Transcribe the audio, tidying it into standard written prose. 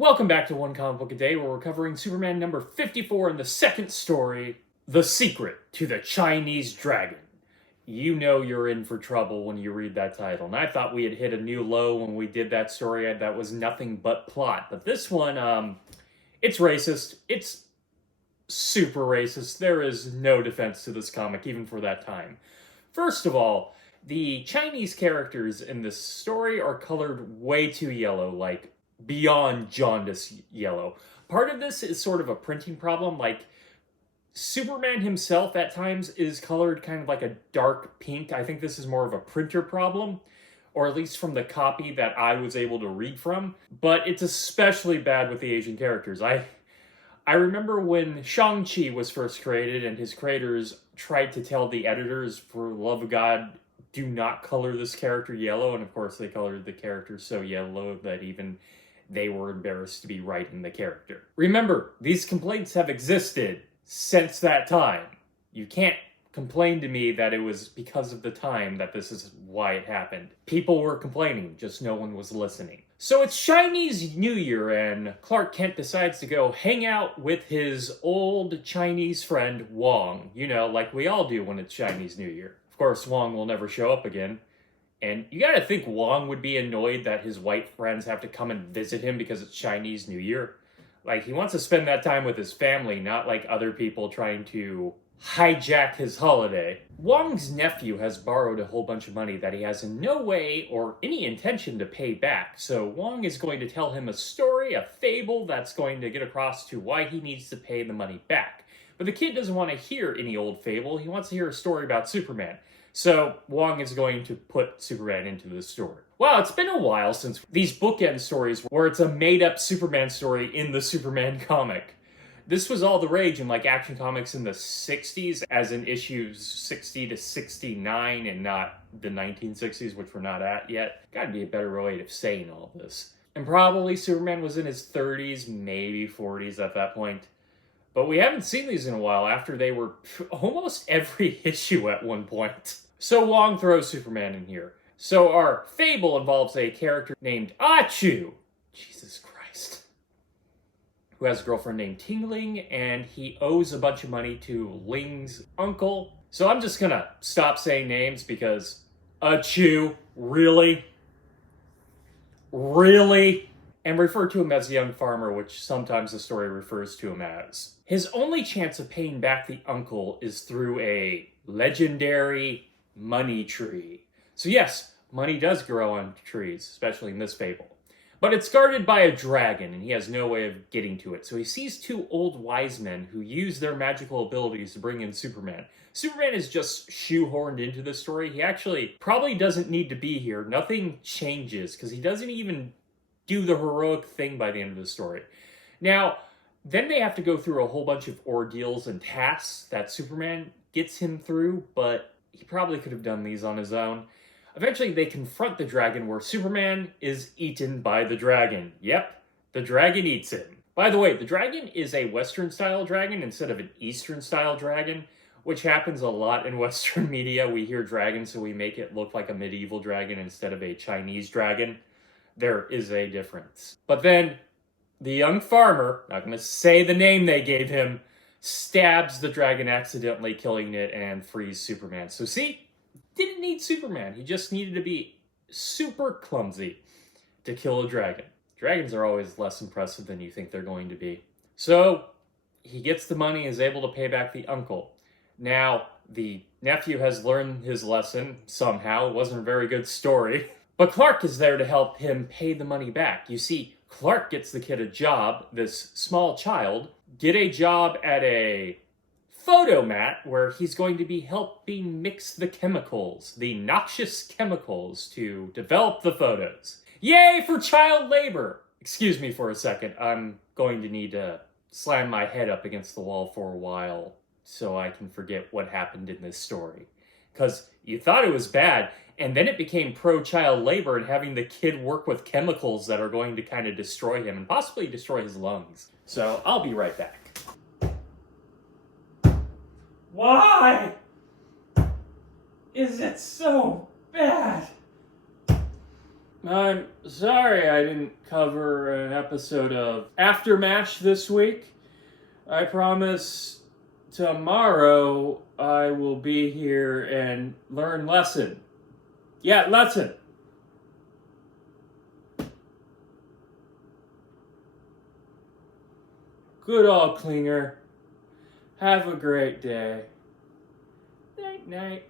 Welcome back to One Comic Book a Day, where we're covering Superman number 54 in the second story, The Secret to the Chinese Dragon. You know you're in for trouble when you read that title, and I thought we had hit a new low when we did that story that was nothing but plot. But this one, it's racist. It's super racist. There is no defense to this comic, even for that time. First of all, the Chinese characters in this story are colored way too yellow, like beyond jaundice yellow. Part of this is sort of a printing problem, like Superman himself at times is colored kind of like a dark pink. I think this is more of a printer problem, or at least from the copy that I was able to read from. But it's especially bad with the Asian characters. I remember when Shang-Chi was first created and his creators tried to tell the editors, for the love of God, do not color this character yellow. And of course they colored the character so yellow that even they were embarrassed to be writing the character. Remember, these complaints have existed since that time. You can't complain to me that it was because of the time that this is why it happened. People were complaining, just no one was listening. So it's Chinese New Year, and Clark Kent decides to go hang out with his old Chinese friend, Wong. You know, like we all do when it's Chinese New Year. Of course, Wong will never show up again. And you gotta think Wong would be annoyed that his white friends have to come and visit him because it's Chinese New Year. Like, he wants to spend that time with his family, not like other people trying to hijack his holiday. Wong's nephew has borrowed a whole bunch of money that he has in no way or any intention to pay back. So Wong is going to tell him a story, a fable, that's going to get across to why he needs to pay the money back. But the kid doesn't want to hear any old fable. He wants to hear a story about Superman. So Wong is going to put Superman into the story. Wow, it's been a while since these bookend stories where it's a made-up Superman story in the Superman comic. This was all the rage in like Action Comics in the 60s, as in issues 60 to 69 and not the 1960s, which we're not at yet. Gotta be a better way of saying all this. And probably Superman was in his 30s, maybe 40s at that point. But we haven't seen these in a while after they were almost every issue at one point. So Wong throws Superman in here. So our fable involves a character named Achu, Jesus Christ, who has a girlfriend named Tingling, and he owes a bunch of money to Ling's uncle. So I'm just gonna stop saying names because Achu, really? Really? And refer to him as a young farmer, which sometimes the story refers to him as. His only chance of paying back the uncle is through a legendary money tree. So yes, money does grow on trees, especially in this fable. But it's guarded by a dragon, and he has no way of getting to it. So he sees two old wise men who use their magical abilities to bring in Superman. Superman is just shoehorned into the story. He actually probably doesn't need to be here. Nothing changes, because he doesn't even do the heroic thing by the end of the story. Now, then they have to go through a whole bunch of ordeals and tasks that Superman gets him through, but he probably could have done these on his own. Eventually, they confront the dragon where Superman is eaten by the dragon. Yep, the dragon eats him. By the way, the dragon is a Western-style dragon instead of an Eastern-style dragon, which happens a lot in Western media. We hear dragon, so we make it look like a medieval dragon instead of a Chinese dragon. There is a difference. But then, the young farmer, not going to say the name they gave him, stabs the dragon accidentally, killing it, and frees Superman. So see, didn't need Superman. He just needed to be super clumsy to kill a dragon. Dragons are always less impressive than you think they're going to be. So, he gets the money and is able to pay back the uncle. Now, the nephew has learned his lesson somehow. It wasn't a very good story. But Clark is there to help him pay the money back. You see, Clark gets the kid a job, this small child, get a job at a photomat where he's going to be helping mix the chemicals, the noxious chemicals, to develop the photos. Yay for child labor! Excuse me for a second, I'm going to need to slam my head up against the wall for a while so I can forget what happened in this story. Because you thought it was bad, and then it became pro-child labor and having the kid work with chemicals that are going to kind of destroy him and possibly destroy his lungs. So I'll be right back. Why is it so bad? I'm sorry I didn't cover an episode of Aftermatch this week. I promise tomorrow I will be here and learn lesson. Yeah, lesson. Good old Klinger. Have a great day. Night, night.